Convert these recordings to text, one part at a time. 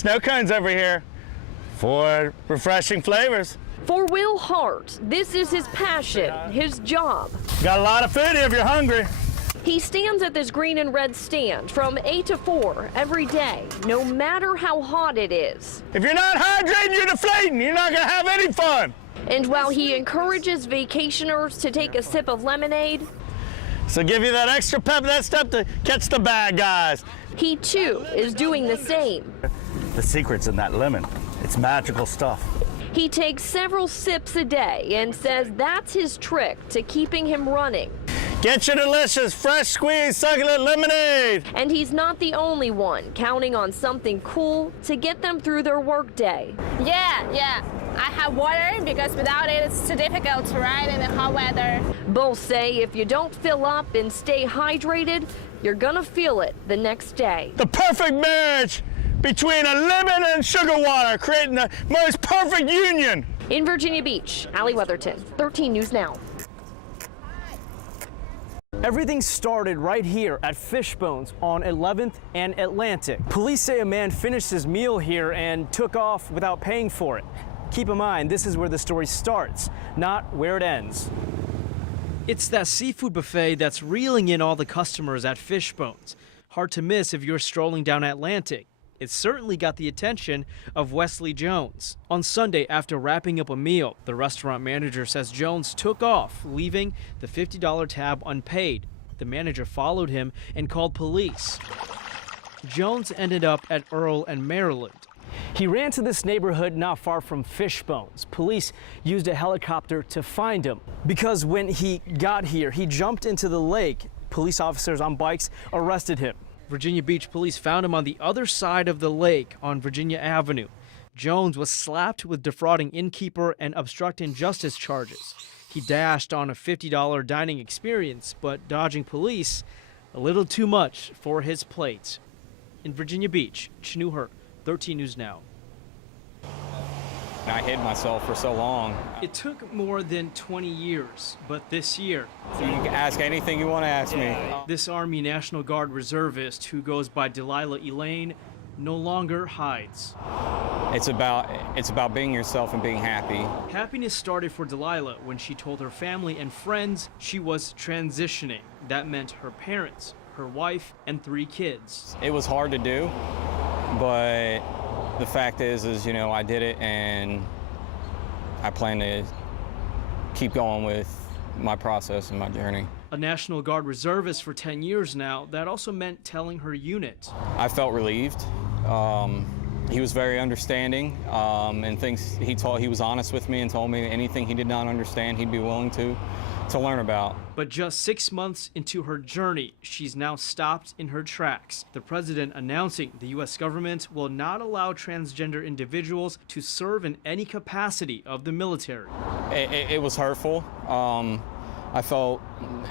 snow cones over here for refreshing flavors. For Will Hart, this is his passion, his job. Got a lot of food here if you're hungry. He stands at this green and red stand from 8 to 4 every day, no matter how hot it is. If you're not hydrating, you're deflating. You're not gonna have any fun. And while he encourages vacationers to take a sip of lemonade, So give you that extra pep, that step to catch the bad guys. he too is doing the same. The secret's in that lemon. It's magical stuff. He takes several sips a day and says that's his trick to keeping him running. Get your delicious, fresh squeezed, succulent lemonade. And he's not the only one counting on something cool to get them through their workday. Yeah. I have water because without it, it's too difficult to ride in the hot weather. Both say if you don't fill up and stay hydrated, you're gonna feel it the next day. The perfect marriage between a lemon and sugar water, creating the most perfect union. In Virginia Beach, Allie Weatherton, 13 News Now. Everything started right here at Fishbones on 11th and Atlantic. Police say a man finished his meal here and took off without paying for it. Keep in mind, this is where the story starts, not where it ends. It's that seafood buffet that's reeling in all the customers at Fishbones. Hard to miss if you're strolling down Atlantic. It certainly got the attention of Wesley Jones. On Sunday, after wrapping up a meal, the restaurant manager says Jones took off, leaving the $50 tab unpaid. The manager followed him and called police. Jones ended up at Earl and Maryland. He ran to this neighborhood not far from Fishbones. Police used a helicopter to find him because when he got here, he jumped into the lake. Police officers on bikes arrested him. Virginia Beach police found him on the other side of the lake on Virginia Avenue. Jones was slapped with defrauding innkeeper and obstructing justice charges. He dashed on a $50 dining experience, but dodging police a little too much for his plate. In Virginia Beach, Chanu Hurt, 13 News Now. I hid myself for so long. It took more than 20 years, but this year, You can ask anything you want to ask me. this Army National Guard reservist who goes by Delilah Elaine no longer hides. It's about being yourself and being happy. Happiness started for Delilah when she told her family and friends she was transitioning. That meant her parents, her wife, and 3 kids. It was hard to do, but the fact is, I did it, and I plan to keep going with my process and my journey. A National Guard reservist for 10 years now, that also meant telling her unit. I felt relieved. He was very understanding, and he was honest with me and told me anything he did not understand, he'd be willing to learn about. But just 6 months into her journey, she's now stopped in her tracks. The president announcing the U.S. government will not allow transgender individuals to serve in any capacity of the military. It was hurtful. I felt,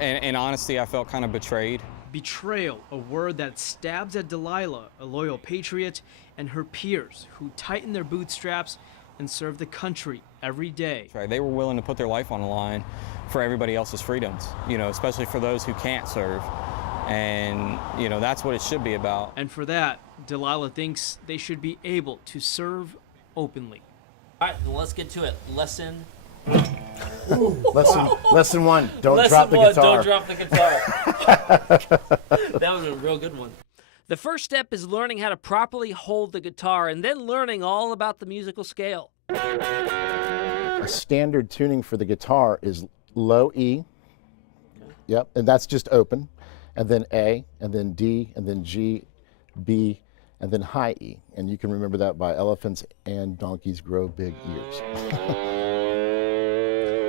in honesty, I felt kind of betrayed. Betrayal, a word that stabs at Delilah, a loyal patriot, and her peers who tighten their bootstraps and serve the country every day. They were willing to put their life on the line for everybody else's freedoms, especially for those who can't serve. And, that's what it should be about. And for that, Delilah thinks they should be able to serve openly. All right, well, let's get to it. Lesson Lesson 1, don't drop the guitar. Don't drop the guitar. That was a real good one. The first step is learning how to properly hold the guitar and then learning all about the musical scale. A standard tuning for the guitar is low E. Yep, and that's just open. And then A, and then D, and then G, B, and then high E. And you can remember that by Elephants and Donkeys Grow Big Ears.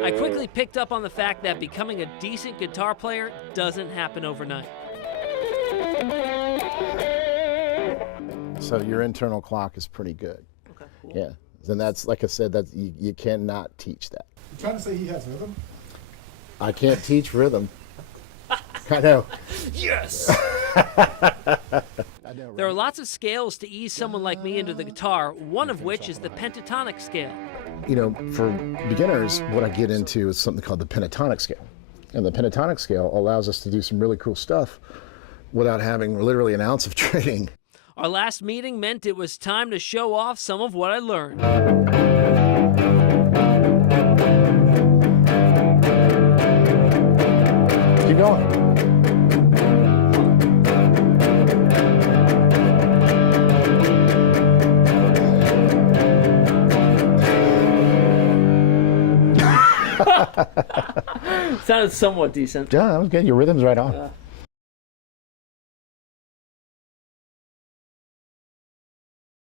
I quickly picked up on the fact that becoming a decent guitar player doesn't happen overnight. So your internal clock is pretty good. Okay, cool. Yeah, and that's, like I said, that's, you cannot teach that. You're trying to say he has rhythm? I can't teach rhythm. I know. Yes! I know, There are right? lots of scales to ease someone like me into the guitar, one of which is the pentatonic scale. For beginners, what I get into is something called the pentatonic scale. And the pentatonic scale allows us to do some really cool stuff without having literally an ounce of training. Our last meeting meant it was time to show off some of what I learned. Keep going. Sounded somewhat decent. Yeah, that was good. Your rhythm's right on.